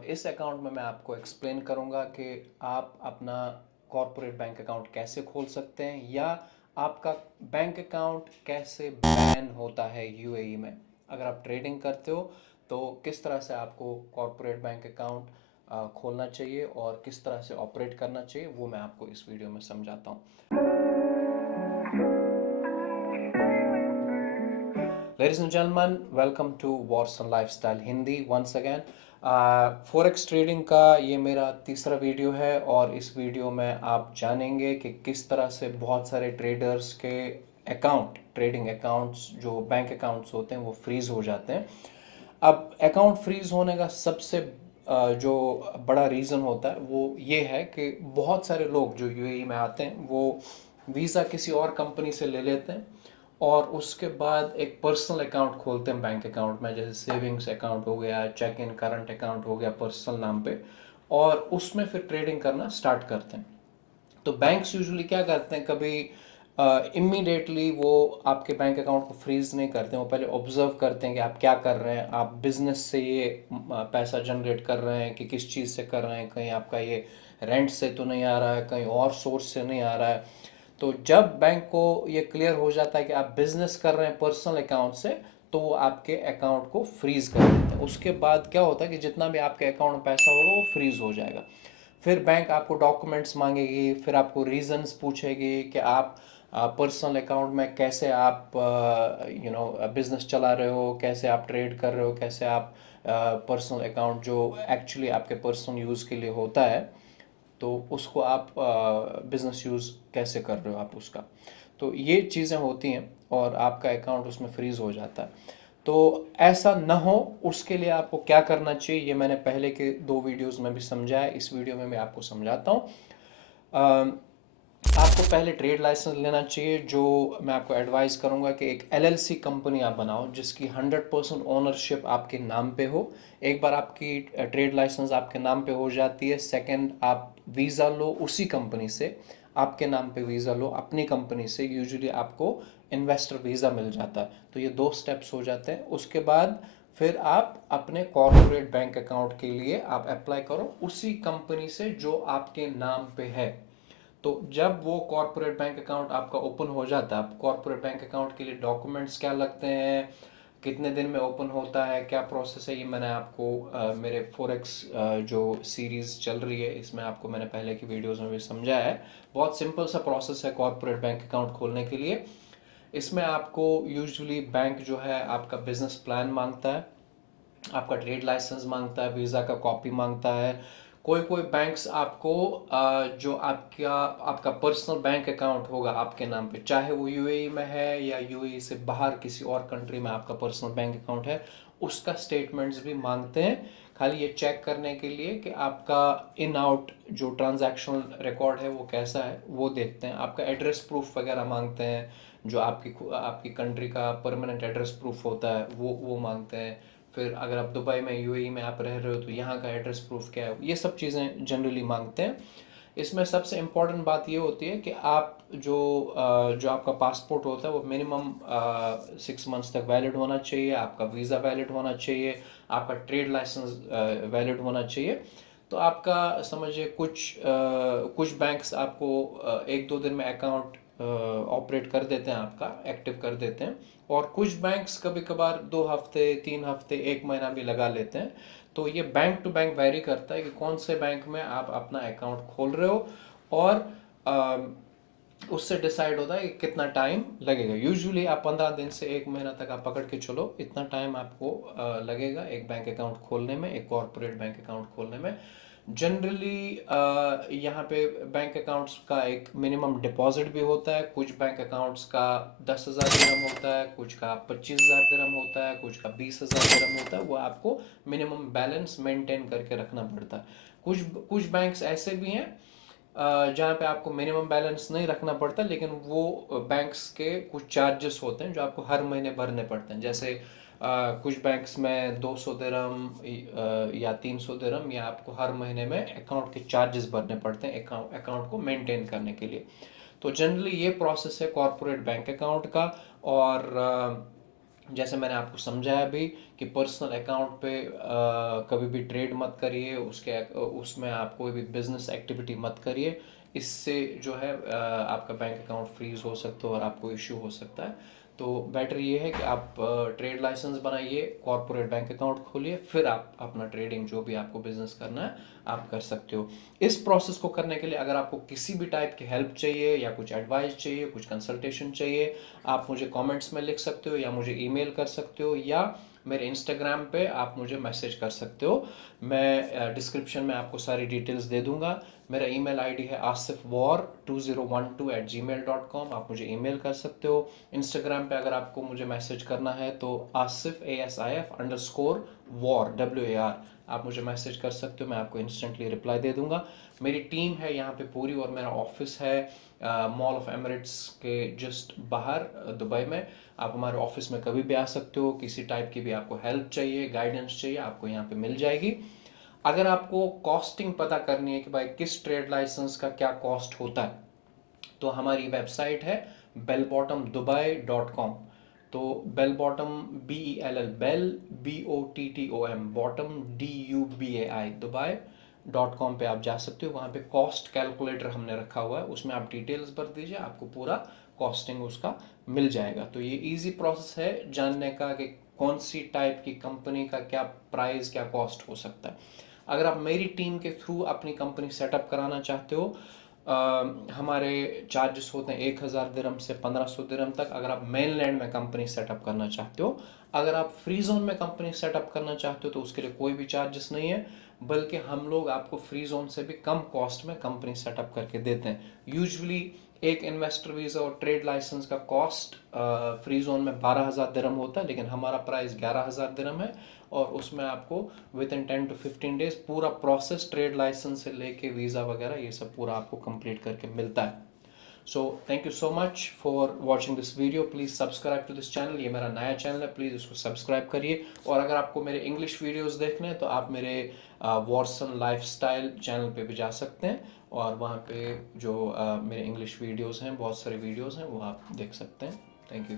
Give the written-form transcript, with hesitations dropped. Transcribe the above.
और इस अकाउंट में मैं आपको एक्सप्लेन करूंगा कि आप अपना कॉर्पोरेट बैंक अकाउंट कैसे खोल सकते हैं या आपका बैंक अकाउंट कैसे बैन होता है यूएई में। अगर आप ट्रेडिंग करते हो तो किस तरह से आपको कॉर्पोरेट बैंक अकाउंट खोलना चाहिए और किस तरह से ऑपरेट करना चाहिए, वो मैं आपको इस वीडियो में समझाता हूँ। Ladies and gentlemen, welcome to Wars on Lifestyle Hindi once again. Forex trading का ये मेरा तीसरा वीडियो है और इस वीडियो में आप जानेंगे कि किस तरह से बहुत सारे ट्रेडर्स के अकाउंट, ट्रेडिंग अकाउंट्स जो बैंक अकाउंट्स होते हैं वो फ्रीज हो जाते हैं। अब अकाउंट फ्रीज होने का सबसे जो बड़ा रीज़न होता है वो ये है कि बहुत सारे लोग जो यूएई में आते हैं वो वीज़ा किसी और कंपनी से ले लेते हैं और उसके बाद एक पर्सनल अकाउंट खोलते हैं बैंक अकाउंट में, जैसे सेविंग्स अकाउंट हो गया, चेक इन करंट अकाउंट हो गया पर्सनल नाम पे, और उसमें फिर ट्रेडिंग करना स्टार्ट करते हैं। तो बैंक्स यूजुअली क्या करते हैं, कभी इमीडिएटली वो आपके बैंक अकाउंट को फ्रीज नहीं करते हैं। वो पहले ऑब्जर्व करते हैं कि आप क्या कर रहे हैं, आप बिजनेस से ये पैसा जनरेट कर रहे हैं कि किस चीज़ से कर रहे हैं, कहीं आपका ये रेंट से तो नहीं आ रहा है, कहीं और सोर्स से नहीं आ रहा है। तो जब बैंक को ये क्लियर हो जाता है कि आप बिजनेस कर रहे हैं पर्सनल अकाउंट से, तो वो आपके अकाउंट को फ्रीज कर देते हैं। उसके बाद क्या होता है कि जितना भी आपके अकाउंट में पैसा होगा वो फ्रीज हो जाएगा। फिर बैंक आपको डॉक्यूमेंट्स मांगेगी, फिर आपको रीजंस पूछेगी कि आप पर्सनल अकाउंट में कैसे आप बिजनेस चला रहे हो, कैसे आप ट्रेड कर रहे हो, कैसे आप पर्सनल अकाउंट जो एक्चुअली आपके पर्सनल यूज़ के लिए होता है तो उसको आप बिजनेस यूज़ कैसे कर रहे हो आप उसका। तो ये चीज़ें होती हैं और आपका अकाउंट उसमें फ्रीज हो जाता है। तो ऐसा ना हो उसके लिए आपको क्या करना चाहिए, ये मैंने पहले के 2 वीडियोस में भी समझाया, इस वीडियो में मैं आपको समझाता हूँ। आपको पहले ट्रेड लाइसेंस लेना चाहिए। जो मैं आपको एडवाइस करूंगा कि एक एलएलसी कंपनी आप बनाओ जिसकी 100% ओनरशिप आपके नाम पे हो। एक बार आपकी ट्रेड लाइसेंस आपके नाम पे हो जाती है, सेकंड आप वीज़ा लो उसी कंपनी से, आपके नाम पे वीज़ा लो अपनी कंपनी से, यूजुअली आपको इन्वेस्टर वीज़ा मिल जाता है। तो ये 2 स्टेप्स हो जाते हैं। उसके बाद फिर आप अपने कॉर्पोरेट बैंक अकाउंट के लिए आप अप्लाई करो उसी कंपनी से जो आपके नाम पे है। तो जब वो कॉर्पोरेट बैंक अकाउंट आपका ओपन हो जाता है, आप कॉर्पोरेट बैंक अकाउंट के लिए डॉक्यूमेंट्स क्या लगते हैं, कितने दिन में ओपन होता है, क्या प्रोसेस है, ये मैंने आपको मेरे फॉरेक्स जो सीरीज़ चल रही है इसमें आपको मैंने पहले की वीडियोस में भी समझाया है। बहुत सिंपल सा प्रोसेस है कॉर्पोरेट बैंक अकाउंट खोलने के लिए। इसमें आपको यूजुअली बैंक जो है आपका बिजनेस प्लान मांगता है, आपका ट्रेड लाइसेंस मांगता है, वीज़ा का कॉपी मांगता है। कोई कोई बैंक्स आपको जो आपका आपका पर्सनल बैंक अकाउंट होगा आपके नाम पे, चाहे वो यूएई में है या यूएई से बाहर किसी और कंट्री में आपका पर्सनल बैंक अकाउंट है, उसका स्टेटमेंट्स भी मांगते हैं। खाली ये चेक करने के लिए कि आपका इन आउट जो ट्रांजैक्शनल रिकॉर्ड है वो कैसा है, वो देखते हैं। आपका एड्रेस प्रूफ वगैरह मांगते हैं, जो आपकी आपकी कंट्री का परमानेंट एड्रेस प्रूफ होता है वो मांगते हैं। फिर अगर आप दुबई में यूएई में आप रह रहे हो तो यहाँ का एड्रेस प्रूफ क्या है, ये सब चीज़ें जनरली मांगते हैं। इसमें सबसे इम्पॉर्टेंट बात ये होती है कि आप जो आपका पासपोर्ट होता है वो मिनिमम 6 मंथ्स तक वैलिड होना चाहिए, आपका वीज़ा वैलिड होना चाहिए, आपका ट्रेड लाइसेंस वैलिड होना चाहिए। तो आपका समझिए कुछ बैंक्स आपको 1-2 दिन में अकाउंट ऑपरेट कर देते हैं, आपका एक्टिव कर देते हैं, और कुछ बैंक्स कभी कभार 2 हफ्ते, 3 हफ्ते, 1 महीना भी लगा लेते हैं। तो ये बैंक टू बैंक वेरी करता है कि कौन से बैंक में आप अपना अकाउंट खोल रहे हो, और उससे डिसाइड होता है कि कितना टाइम लगेगा। यूजुअली आप 15 दिन से 1 महीना तक आप पकड़ के चलो, इतना टाइम आपको लगेगा एक बैंक अकाउंट खोलने में, एक कॉर्पोरेट बैंक अकाउंट खोलने में। जनरली यहाँ पे बैंक अकाउंट्स का एक मिनिमम डिपॉजिट भी होता है। कुछ बैंक अकाउंट्स का 10,000 दिरहम होता है, कुछ का 25,000 दिरहम होता है, कुछ का 20,000 दिरहम होता है। वो आपको मिनिमम बैलेंस मेंटेन करके रखना पड़ता है। कुछ कुछ बैंक्स ऐसे भी हैं जहाँ पे आपको मिनिमम बैलेंस नहीं रखना पड़ता, लेकिन वो बैंक्स के कुछ चार्जेस होते हैं जो आपको हर महीने भरने पड़ते हैं। जैसे कुछ बैंक्स में 200 दिरहम या 300 दिरहम या आपको हर महीने में अकाउंट के चार्जेस भरने पड़ते हैं अकाउंट को मेंटेन करने के लिए। तो जनरली ये प्रोसेस है कॉर्पोरेट बैंक अकाउंट का। और जैसे मैंने आपको समझाया भी कि पर्सनल अकाउंट पे कभी भी ट्रेड मत करिए, उसमें आप कोई भी बिजनेस एक्टिविटी मत करिए। इससे जो है आपका बैंक अकाउंट फ्रीज हो सकता है और आपको इश्यू हो सकता है। तो बेटर ये है कि आप ट्रेड लाइसेंस बनाइए, कॉर्पोरेट बैंक अकाउंट खोलिए, फिर आप अपना ट्रेडिंग जो भी आपको बिजनेस करना है आप कर सकते हो। इस प्रोसेस को करने के लिए अगर आपको किसी भी टाइप की हेल्प चाहिए या कुछ एडवाइस चाहिए, कुछ कंसल्टेशन चाहिए, आप मुझे कमेंट्स में लिख सकते हो या मुझे ईमेल कर सकते हो या मेरे इंस्टाग्राम पे आप मुझे मैसेज कर सकते हो। मैं डिस्क्रिप्शन में आपको सारी डिटेल्स दे दूंगा। मेरा ईमेल आईडी है asifwar2012@gmail.com, आप मुझे ईमेल कर सकते हो। इंस्टाग्राम पे अगर आपको मुझे मैसेज करना है तो आसिफ ASIF_war WAR आप मुझे मैसेज कर सकते हो, मैं आपको इंस्टेंटली रिप्लाई दे दूंगा। मेरी टीम है यहाँ पे पूरी और मेरा ऑफिस है मॉल ऑफ एमिरेट्स के जस्ट बाहर दुबई में। आप हमारे ऑफिस में कभी भी आ सकते हो, किसी टाइप की भी आपको हेल्प चाहिए, गाइडेंस चाहिए, आपको यहाँ पे मिल जाएगी। अगर आपको कॉस्टिंग पता करनी है कि भाई किस ट्रेड लाइसेंस का क्या कॉस्ट होता है, तो हमारी वेबसाइट है bellbottomdubai.com। तो bell bottom BELL bell BOTTOM bottom DUBAI dubai.com पे आप जा सकते हो। वहाँ पे कॉस्ट कैलकुलेटर हमने रखा हुआ है, उसमें आप डिटेल्स भर दीजिए, आपको पूरा कॉस्टिंग उसका मिल जाएगा। तो ये इजी प्रोसेस है जानने का कि कौन सी टाइप की कंपनी का क्या प्राइस, क्या कॉस्ट हो सकता है। अगर आप मेरी टीम के थ्रू अपनी कंपनी सेटअप कराना चाहते हो, हमारे चार्जेस होते हैं 1000 दिरहम से 1500 दिरहम तक अगर आप मेनलैंड में कंपनी सेटअप करना चाहते हो। अगर आप फ्री जोन में कंपनी सेटअप करना चाहते हो तो उसके लिए कोई भी चार्जेस नहीं है, बल्कि हम लोग आपको फ्री जोन से भी कम कॉस्ट में कंपनी सेटअप करके देते हैं। यूजुअली एक इन्वेस्टर वीज़ा और ट्रेड लाइसेंस का कॉस्ट फ्री जोन में 12,000 दिरहम होता है, लेकिन हमारा प्राइस 11,000 दिरहम है और उसमें आपको विद इन 10 to 15 डेज पूरा प्रोसेस ट्रेड लाइसेंस से लेके वीज़ा वगैरह ये सब पूरा आपको कंप्लीट करके मिलता है। So thank you so much for watching this video. Please subscribe to this channel, ये मेरा नया चैनल है, प्लीज़ इसको सब्सक्राइब करिए। और अगर आपको मेरे इंग्लिश वीडियोस देखने हैं तो आप मेरे वॉटसन लाइफस्टाइल चैनल पे भी जा सकते हैं और वहाँ पे जो मेरे इंग्लिश वीडियोस हैं, बहुत सारे वीडियोस हैं, वो आप देख सकते हैं। Thank you.